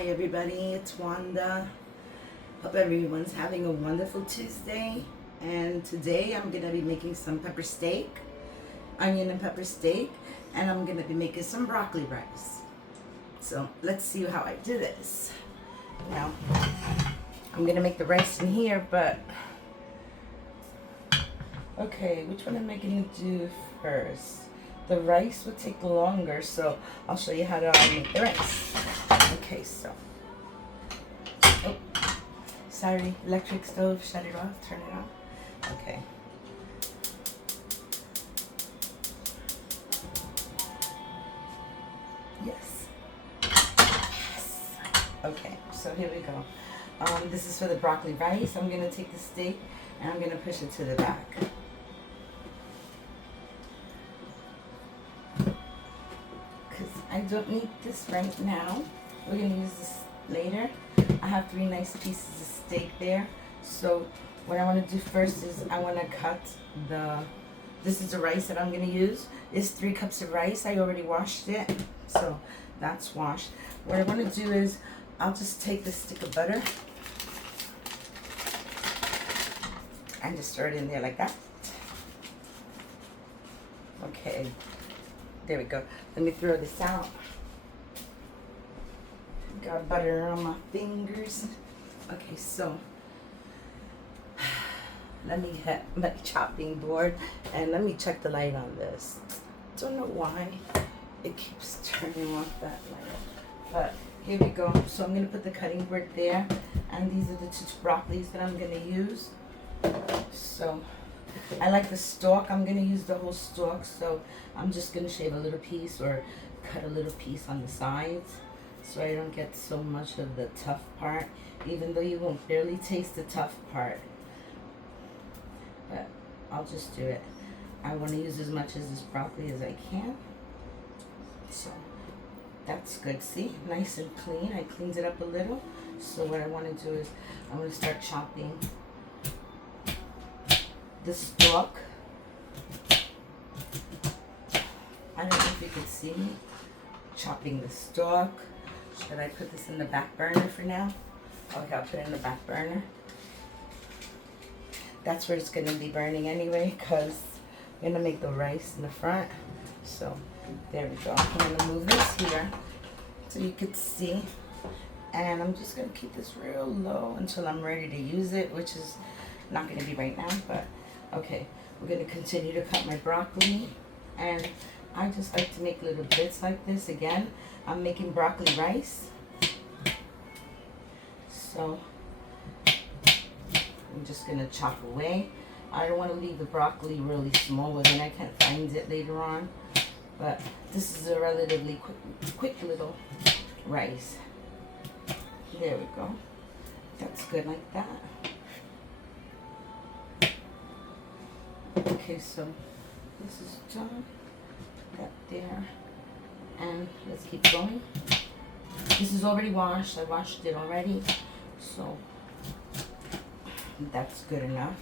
Hi everybody, it's Wanda. Hope everyone's having a wonderful Tuesday. And today I'm gonna be making some pepper steak, onion and pepper steak, and I'm gonna be making some broccoli rice. So let's see how I do this. Now, I'm gonna make the rice in here, but okay, which one am I gonna do first? The rice would take longer, so I'll show you how to make the rice. Okay, so, oh, sorry, electric stove, shut it off, turn it off. Okay. Yes. Yes. Okay, so here we go. This is for the broccoli rice. I'm gonna take the steak and I'm gonna push it to the back. I don't need this right now. We're gonna use this later. I have 3 nice pieces of steak there. So what I wanna do first is I wanna cut this is the rice that I'm gonna use. It's 3 cups of rice. I already washed it, so that's washed. What I wanna do is I'll just take this stick of butter and just throw it in there like that. Okay. There we go. Let me throw this out. Got butter on my fingers. Okay, so let me get my chopping board and let me check the light on this. Don't know why it keeps turning off that light. But here we go. So I'm gonna put the cutting board there, and these are the 2 broccolis that I'm gonna use. So I like the stalk. I'm gonna use the whole stalk, so I'm just gonna shave a little piece or cut a little piece on the sides so I don't get so much of the tough part, even though you won't barely taste the tough part. But I'll just do it. I want to use as much of this broccoli as I can. So that's good. See, nice and clean. I cleaned it up a little. So what I want to do is I'm going to start chopping the stalk. I don't know if you could see me chopping the stalk. Should I put this in the back burner for now? Okay, I'll put it in the back burner. That's where it's going to be burning anyway, because I'm going to make the rice in the front. So there we go. I'm going to move this here so you could see. And I'm just going to keep this real low until I'm ready to use it, which is not going to be right now, but okay. We're going to continue to cut my broccoli, and I just like to make little bits like this. Again, I'm making broccoli rice, so I'm just going to chop away. I don't want to leave the broccoli really small, but then I can't find it later on. But this is a relatively quick little rice. There we go. That's good like that. Okay, so this is done. Put that there. And let's keep going. This is already washed. I washed it already. So that's good enough.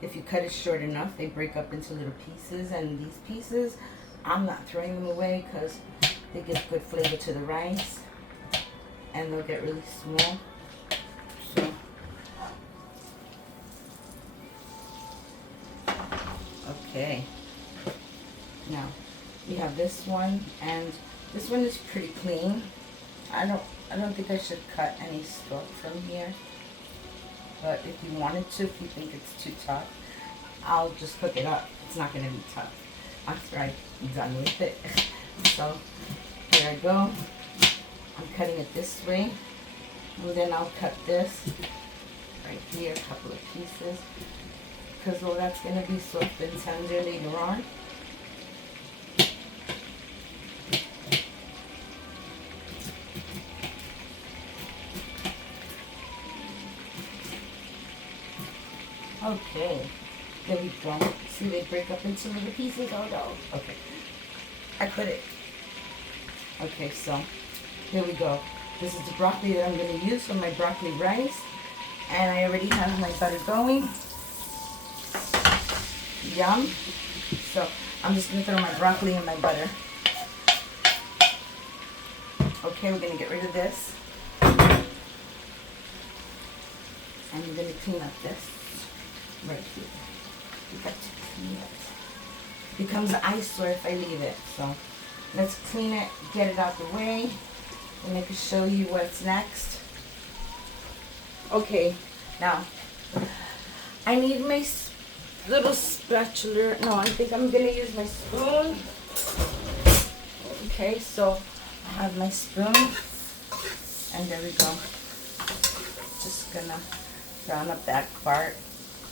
If you cut it short enough, they break up into little pieces. And these pieces, I'm not throwing them away because they give good flavor to the rice. And they'll get really small. So okay, now we have this one, and this one is pretty clean. I don't think I should cut any stalk from here, but if you wanted to, if you think it's too tough, I'll just cook it up. It's not going to be tough after I'm done with it. So here I go. I'm cutting it this way, and then I'll cut this right here, a couple of pieces, because all that's going to be soft and tender later on. Okay, there we go. See, they break up into little pieces. Oh no. Okay, I put it. Okay, so here we go. This is the broccoli that I'm going to use for my broccoli rice, and I already have my butter going. Yum. So I'm just going to throw my broccoli in my butter. Okay, we're going to get rid of this. And I'm gonna clean up this right here. You got to clean it. Becomes an eyesore if I leave it. So let's clean it, get it out the way, and I can show you what's next. Okay, now I need my little spatula. No, I think I'm gonna use my spoon. Okay, so I have my spoon, and there we go. Just gonna brown up that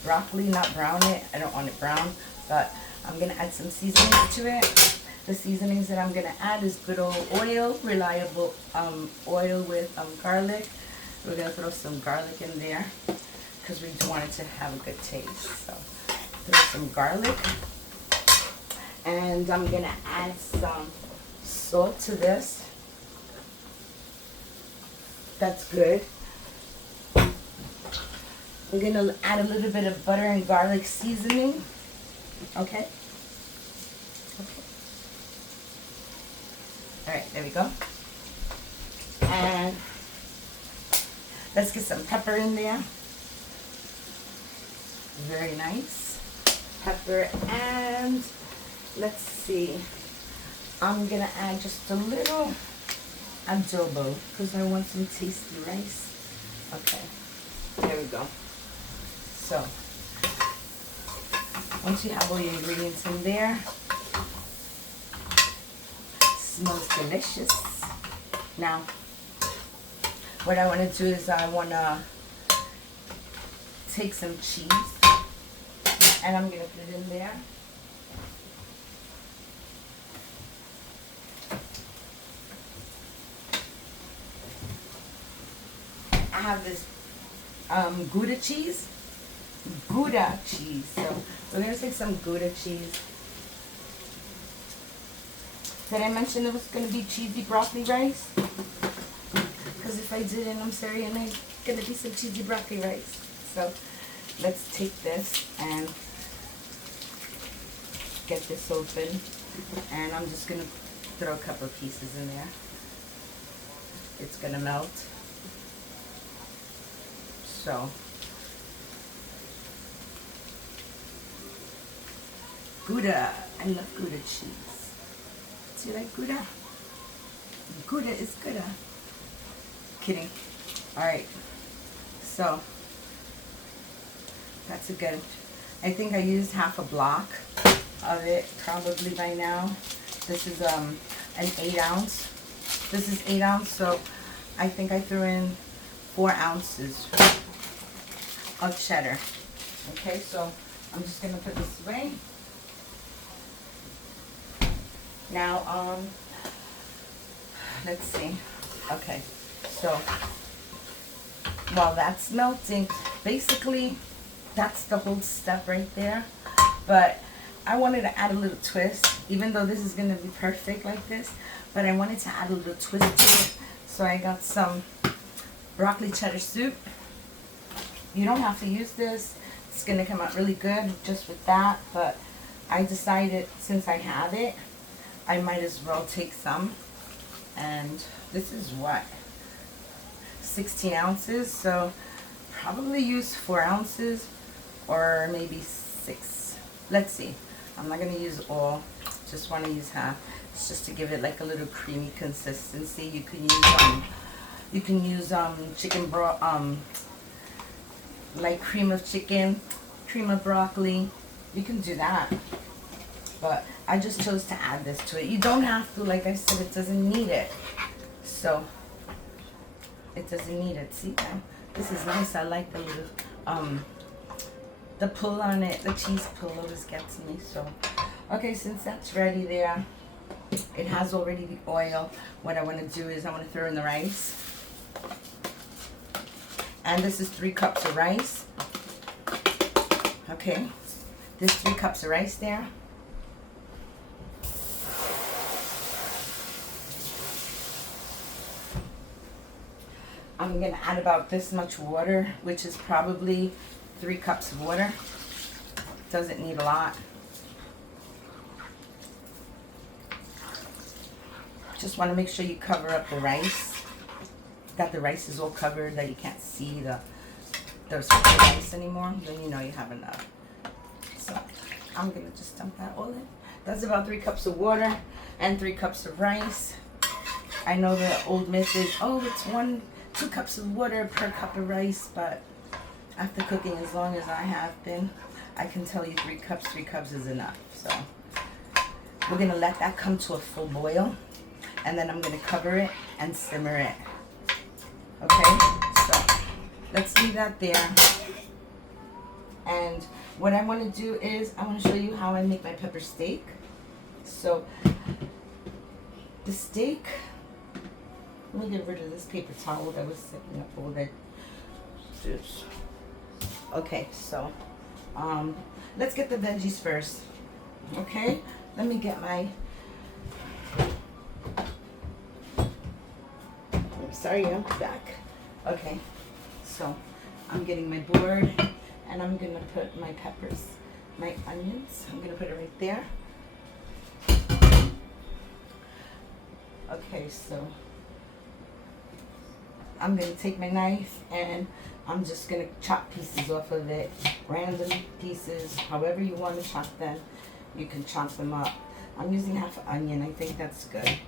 broccoli, not brown it. I don't want it brown, but I'm gonna add some seasonings to it. The seasonings that I'm gonna add is good old oil, reliable oil with garlic. We're gonna throw some garlic in there because we want it to have a good taste. So throw some garlic, and I'm gonna add some salt to this. That's good. I'm gonna add a little bit of butter and garlic seasoning. Okay. All right, there we go. And let's get some pepper in there. Very nice. Pepper, and let's see. I'm gonna add just a little adobo because I want some tasty rice. Okay, there we go. So once you have all your ingredients in there, smells delicious. Now, what I want to do is I want to take some cheese, and I'm going to put it in there. I have this Gouda cheese. So we're going to take some Gouda cheese. Did I mention it was going to be cheesy broccoli rice? Because if I didn't, I'm sorry, and it's going to be some cheesy broccoli rice. So let's take this and get this open. And I'm just going to throw a couple of pieces in there. It's going to melt. So Gouda. I love Gouda cheese. Do you like Gouda? Gouda is Gouda. Kidding. Alright. So that's a good. I think I used half a block of it probably by now. This is an 8 ounce. This is 8 ounce, so I think I threw in 4 ounces of cheddar. Okay, so I'm just gonna put this away. Now, let's see. Okay, so while that's melting, basically that's the whole step right there. But I wanted to add a little twist, even though this is gonna be perfect like this, but I wanted to add a little twist to it. So I got some broccoli cheddar soup. You don't have to use this. It's gonna come out really good just with that, but I decided since I have it, I might as well take some. And this is what? 16 ounces, so probably use 4 ounces or maybe 6. Let's see. I'm not gonna use all, just wanna use half. It's just to give it like a little creamy consistency. You can use chicken broth, like cream of chicken, cream of broccoli. You can do that. But I just chose to add this to it. You don't have to, like I said, it doesn't need it. So it doesn't need it. See, this is nice. I like the little the pull on it. The cheese pull always gets me. So okay, since that's ready there, it has already the oil. What I want to do is I want to throw in the rice. And this is 3 cups of rice. Okay, there's 3 cups of rice there. I'm going to add about this much water, which is probably 3 cups of water. Doesn't need a lot. Just want to make sure you cover up the rice. That the rice is all covered, that you can't see those rice anymore, then you know you have enough. So I'm gonna just dump that all in. That's about 3 cups of water and 3 cups of rice. I know the old myth is, oh, it's 2 cups of water per cup of rice, but after cooking as long as I have been, I can tell you 3 cups is enough. So we're gonna let that come to a full boil, and then I'm gonna cover it and simmer it. Okay, so let's leave that there. And what I want to do is I want to show you how I make my pepper steak. So the steak, let me get rid of this paper towel that was sitting up over there. Okay, so let's get the veggies first. Okay, let me get my, I'm sorry, I'm back. Okay, so I'm getting my board, and I'm gonna put my peppers, my onions. I'm gonna put it right there. Okay, so I'm gonna take my knife and I'm just gonna chop pieces off of it, random pieces, however you want to chop them. You can chop them up. I'm using half an onion. I think that's good.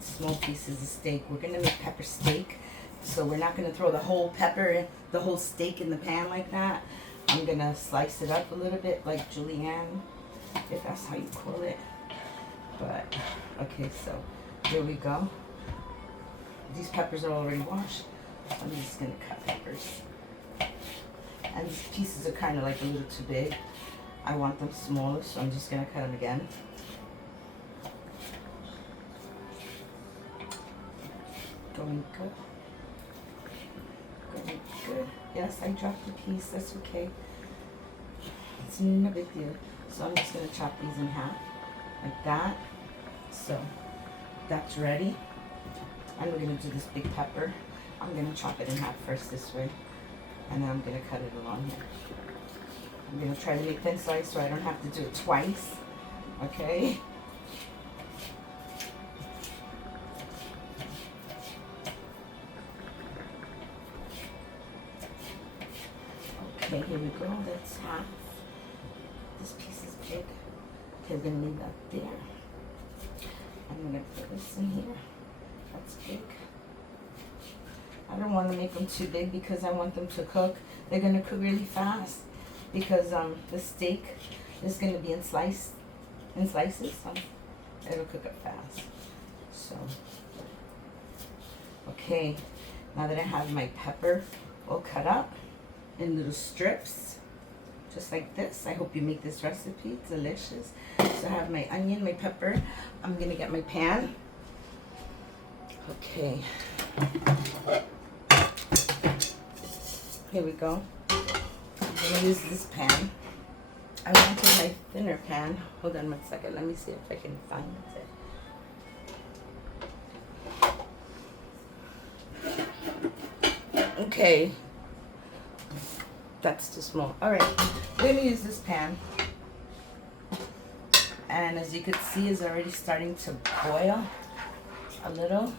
Small pieces of steak. We're gonna make pepper steak, so we're not gonna throw the whole pepper, the whole steak in the pan like that. I'm gonna slice it up a little bit, like julienne, if that's how you call it. But okay, so there we go. These peppers are already washed. So I'm just gonna cut peppers. And these pieces are kind of like a little too big. I want them smaller, so I'm just gonna cut them again. Going good. Going good. Yes, I dropped a piece. That's okay. It's no big deal. So I'm just gonna chop these in half, like that. So that's ready. And we're gonna do this big pepper. I'm gonna chop it in half first this way, and then I'm gonna cut it along here. I'm gonna try to make thin slice so I don't have to do it twice. Okay. Okay, here we go. That's half. This piece is big. Okay, we're gonna leave that there. I'm gonna put this in here. That's big. I don't want to make them too big because I want them to cook. They're gonna cook really fast because the steak is gonna be in slices, so it'll cook up fast. So, okay, now that I have my pepper all cut up in little strips, just like this. I hope you make this recipe. It's delicious. So I have my onion, my pepper. I'm gonna get my pan. Okay. Here we go. I'm gonna use this pan. I wanted my thinner pan. Hold on 1 second. Let me see if I can find it. Okay. That's too small. All right. We're gonna use this pan. And as you can see, it's already starting to boil a little.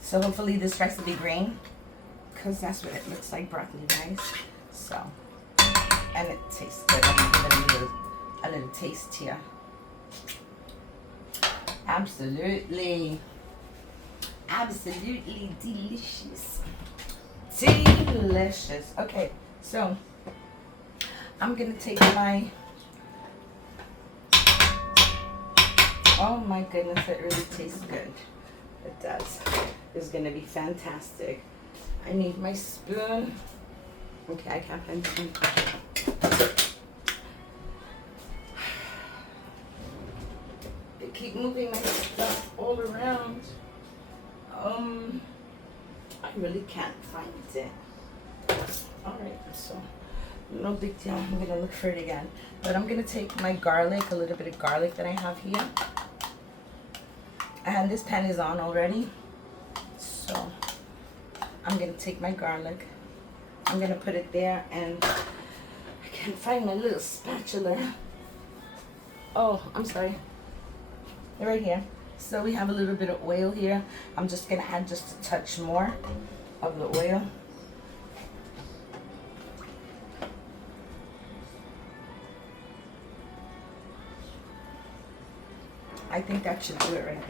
So hopefully this rice will be green, because that's what it looks like, broccoli rice. So, and it tastes good. I'm gonna give it a little taste here. Absolutely. Absolutely delicious. Delicious. Okay, so I'm gonna take my, oh my goodness, it really tastes good. It does. It's gonna be fantastic. I need my spoon. Okay, I can't find the spoon. They keep moving my stuff all around. I really can't find it. Alright, so no big deal. I'm gonna look for it again. But I'm gonna take my garlic, a little bit of garlic that I have here. And this pan is on already. So I'm gonna take my garlic. I'm gonna put it there, and I can't find my little spatula. Oh, I'm sorry. They're right here. So we have a little bit of oil here. I'm just gonna add just a touch more of the oil. I think that should do it right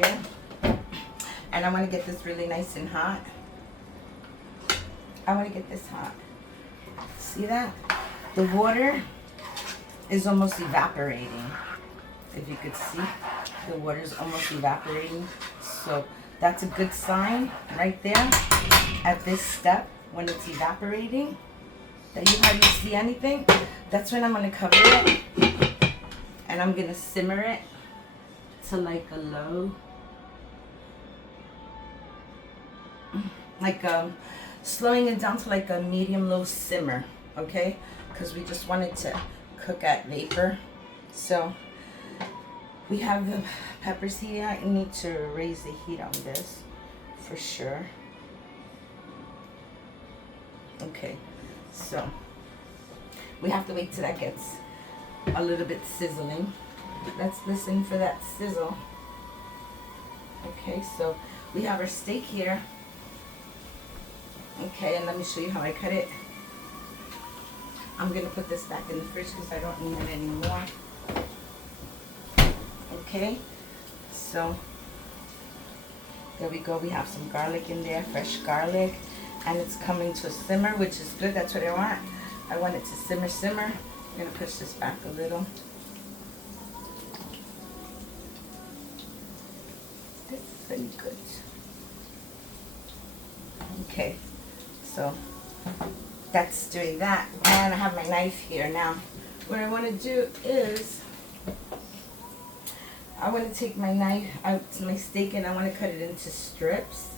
there. And I want to get this really nice and hot. I want to get this hot. See that? The water is almost evaporating. If you could see, the water is almost evaporating. So that's a good sign right there at this step when it's evaporating that you hardly see anything. That's when I'm going to cover it and I'm going to simmer it to like a low, like slowing it down to like a medium low simmer, okay? Because we just want it to cook at vapor. So we have the peppers here. I need to raise the heat on this for sure. Okay, so we have to wait till that gets a little bit sizzling. Let's listen for that sizzle. Okay, so we have our steak here. Okay, and let me show you how I cut it. I'm gonna put this back in the fridge because I don't need it anymore. Okay, so there we go. We have some garlic in there, fresh garlic, and it's coming to a simmer, which is good. That's what I want. I want it to simmer. I'm gonna push this back a little. This is really good. Okay, so that's doing that, and I have my knife here now. What I want to do is I want to take my knife out to my steak and I want to cut it into strips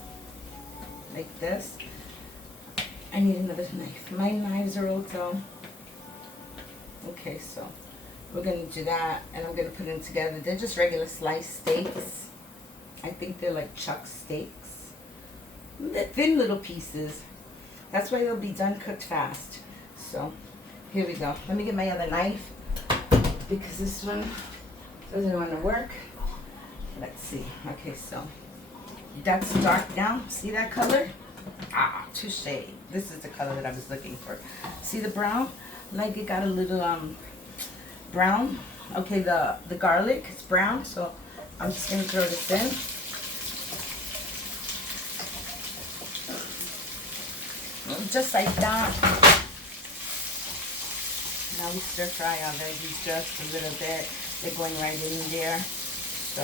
like this. I need another knife. My knives are all dull. Okay, so we're going to do that and I'm going to put them together. They're just regular sliced steaks. I think they're like chuck steaks. They're thin little pieces. That's why they'll be done cooked fast. So here we go. Let me get my other knife because this one doesn't want to work. Let's see. Okay, so that's dark now. See that color? Ah, touche. This is the color that I was looking for. See the brown? Like it got a little brown. Okay, the garlic is brown, so I'm just gonna throw this in. Just like that. Now we stir fry our veggies just a little bit. They're going right in there. So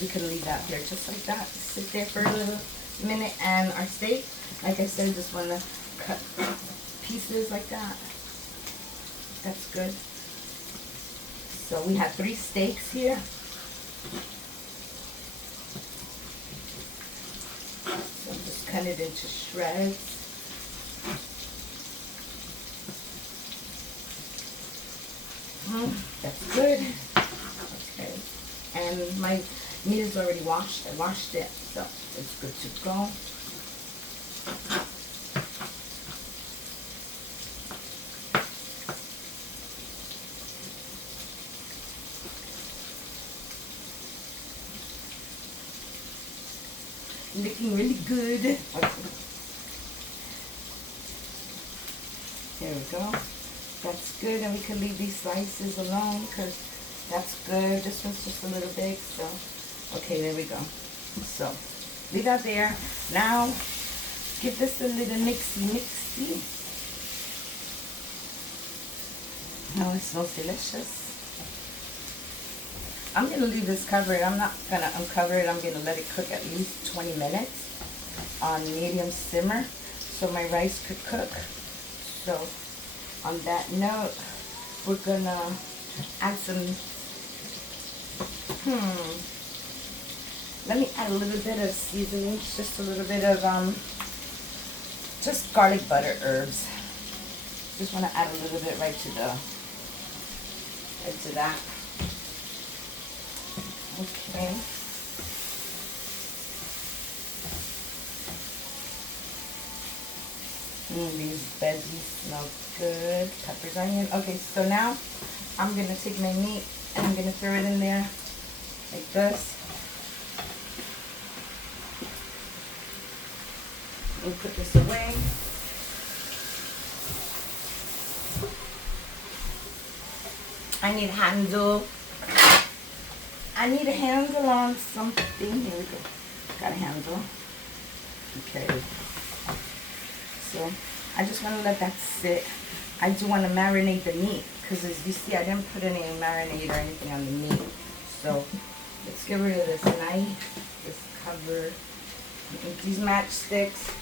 we can leave that there just like that. Sit there for a little minute. And our steak, like I said, just want to cut pieces like that. That's good. So we have 3 steaks here. So I'm just cut it into shreds. That's good. Okay. And my meat is already washed. I washed it, so it's good to go. Looking really good. Okay. There we go. That's good, and we can leave these slices alone because that's good. This one's just a little big, so okay, there we go. So leave that there. Now give this a little mixy. Oh, it smells delicious. I'm gonna leave this covered. I'm not gonna uncover it. I'm gonna let it cook at least 20 minutes on medium simmer so my rice could cook. So on that note, we're gonna add some, let me add a little bit of seasonings, just a little bit of, just garlic butter herbs. Just wanna add a little bit right to that. Okay. These veggies smell good. Peppers, onion. Okay, so now I'm going to take my meat and I'm going to throw it in there. like this. We'll put this away. I need a handle on something. Here we go. Got a handle. Okay. So I just want to let that sit. I do want to marinate the meat because as you see, I didn't put any marinade or anything on the meat. So let's get rid of this knife, this cover, these matchsticks.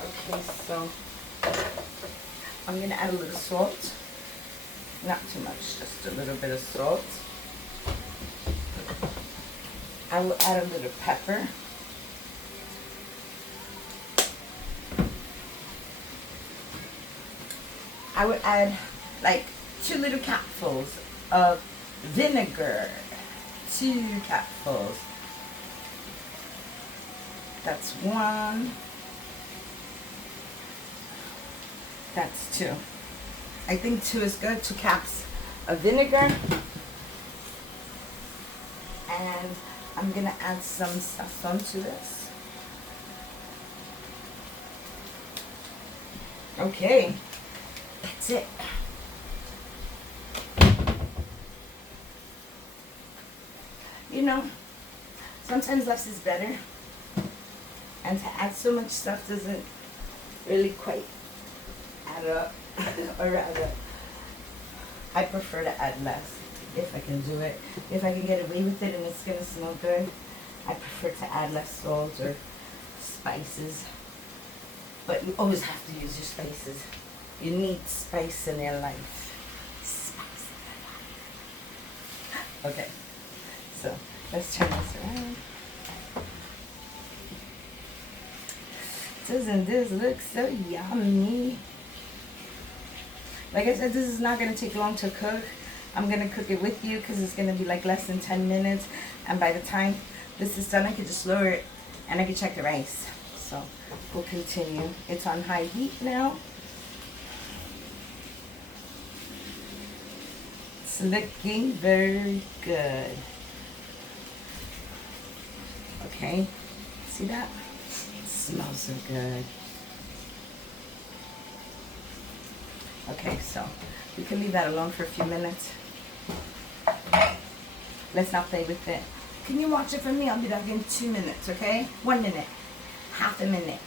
Okay, so I'm going to add a little salt. Not too much, just a little bit of salt. I will add a little pepper. I would add like 2 little capfuls of vinegar. 2 capfuls. That's 1. That's 2. I think 2 is good. 2 caps of vinegar. And I'm going to add some sazon to this. Okay. That's it. You know, sometimes less is better. And to add so much stuff doesn't really quite add up. Or rather, I prefer to add less if I can do it. If I can get away with it and it's going to smell good, I prefer to add less salt or spices. But you always have to use your spices. You need spice in your life. Spice in your life. Okay, so let's turn this around. Doesn't this look so yummy? Like I said, this is not going to take long to cook. I'm going to cook it with you because it's going to be like less than 10 minutes. And by the time this is done, I can just lower it and I can check the rice. So we'll continue. It's on high heat now. It's looking very good. Okay, see that? It smells so good. Okay, so we can leave that alone for a few minutes. Let's not play with it. Can you watch it for me? I'll be back in 2 minutes, okay? 1 minute. Half a minute.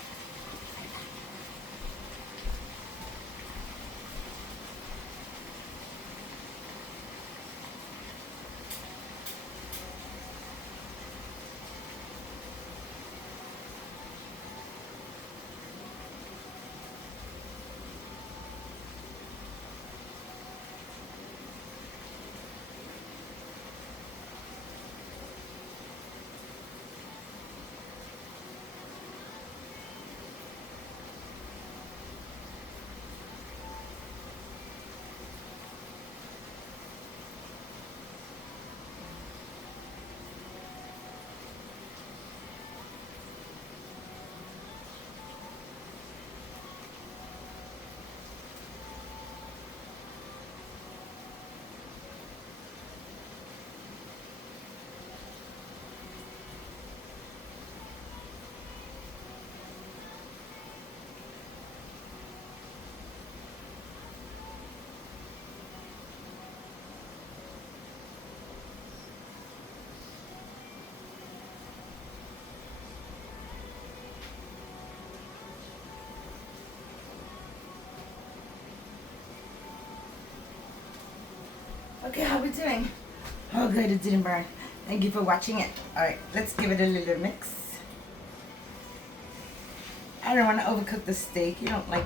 Okay, how we doing? Oh, good, it didn't burn. Thank you for watching it. All right, let's give it a little mix. I don't want to overcook the steak. You don't like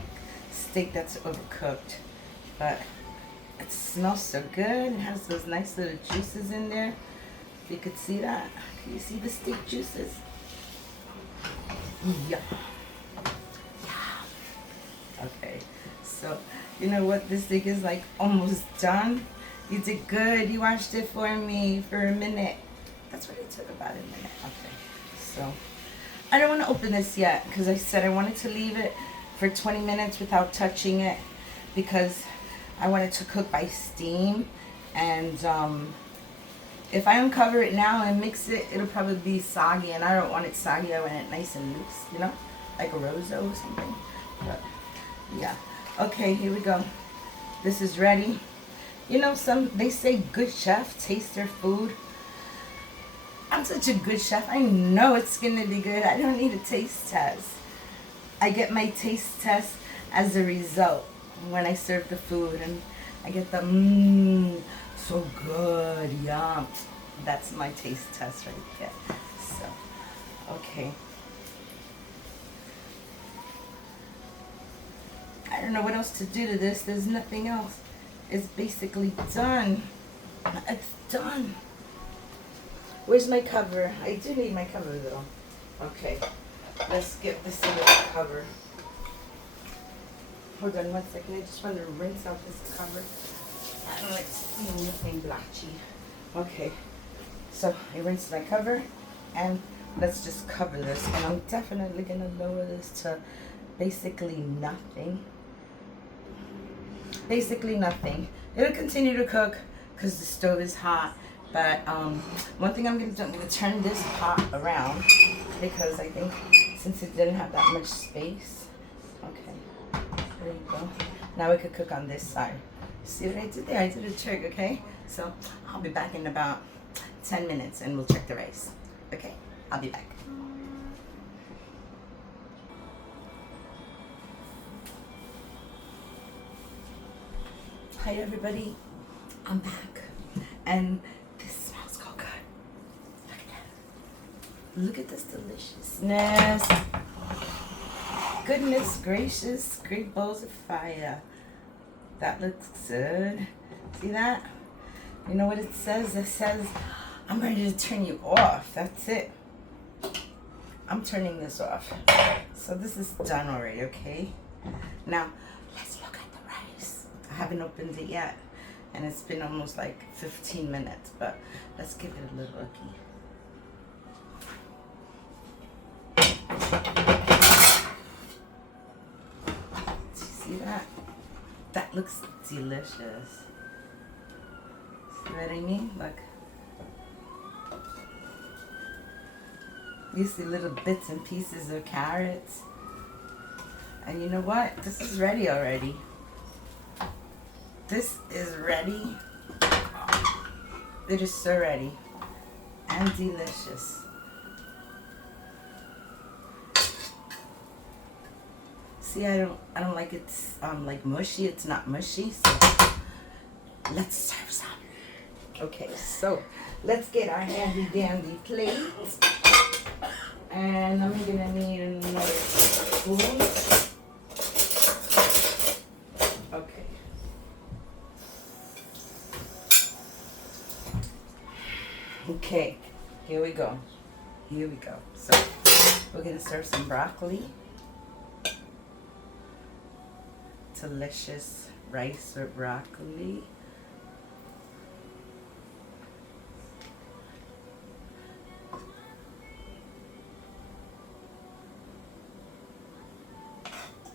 steak that's overcooked, but it smells so good. It has those nice little juices in there. If you could see that. Can you see the steak juices? Yeah. Yeah. Okay, so you know what? This steak is like almost done. You did good. You watched it for me for a minute. That's what it took, about a minute. Okay, so I don't want to open this yet because I said I wanted to leave it for 20 minutes without touching it because I wanted to cook by steam, and If I uncover it now and mix it, it'll probably be soggy, and I don't want it soggy. I want it nice and loose, you know, like a roso or something. But yeah, okay, here we go. This is ready. You know, they say good chefs taste their food. I'm such a good chef. I know it's gonna be good. I don't need a taste test. I get my taste test as a result when I serve the food, and I get the so good, yum. That's my taste test right there. So, okay. I don't know what else to do to this. There's nothing else. It's basically done. It's done. Where's my cover? I do need my cover though. Okay. Let's give this a little cover. Hold on 1 second. I just want to rinse out this cover. I don't like seeing anything blotchy. Okay. So I rinsed my cover, and let's just cover this. And I'm definitely going to lower this to basically nothing. Basically nothing. It'll continue to cook because the stove is hot. But one thing I'm going to do, I'm going to turn this pot around because I think since it didn't have that much space. Okay, there you go. Now we could cook on this side. See what I did there? I did a trick, okay? So I'll be back in about 10 minutes and we'll check the rice. Okay, I'll be back. Hi everybody, I'm back, and this smells so good. Look at that. Look at this deliciousness. Goodness gracious, great bowls of fire. That looks good. See that? You know what it says? It says, I'm ready to turn you off. That's it. I'm turning this off. So this is done already, okay? Now, let's look at the rice. I haven't opened it yet, and it's been almost like 15 minutes, but let's give it a little looky. See that? That looks delicious. See what I mean? Look. You see little bits and pieces of carrots. And you know what? This is ready already. This is ready. It is so ready and delicious. See, I don't like it like mushy. It's not mushy. So let's serve some. Okay, so let's get our handy dandy plate. And I'm gonna need another spoon. Okay. Okay, here we go. Here we go. So we're gonna serve some broccoli. Delicious rice or broccoli.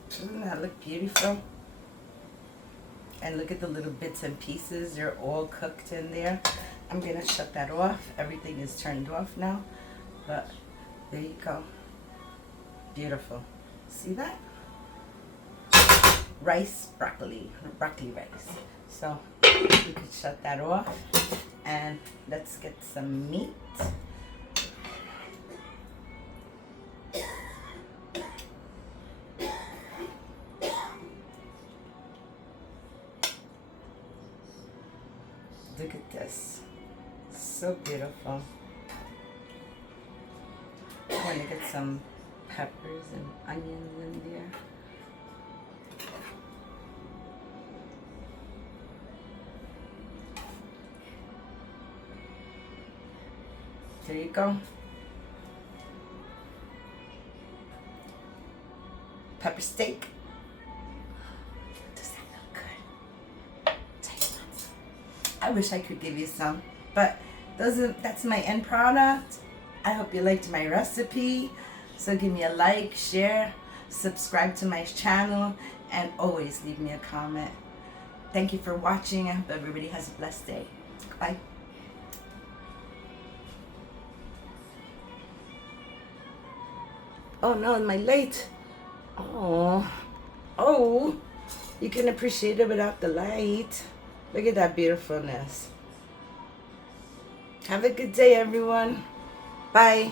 Doesn't that look beautiful? And look at the little bits and pieces. They're all cooked in there. I'm going to shut that off. Everything is turned off now. But there you go. Beautiful. See that? Rice, broccoli rice. So we could shut that off. And let's get some meat. Look at this. So beautiful. I'm going to get some peppers and onions in there. There you go. Pepper steak. Does that look good? Taste it. I wish I could give you some, but that's my end product. I hope you liked my recipe. So give me a like, share, subscribe to my channel, and always leave me a comment. Thank you for watching. I hope everybody has a blessed day. Bye. Oh no, my light. Oh, oh, you can appreciate it without the light. Look at that beautifulness. Have a good day, everyone. Bye.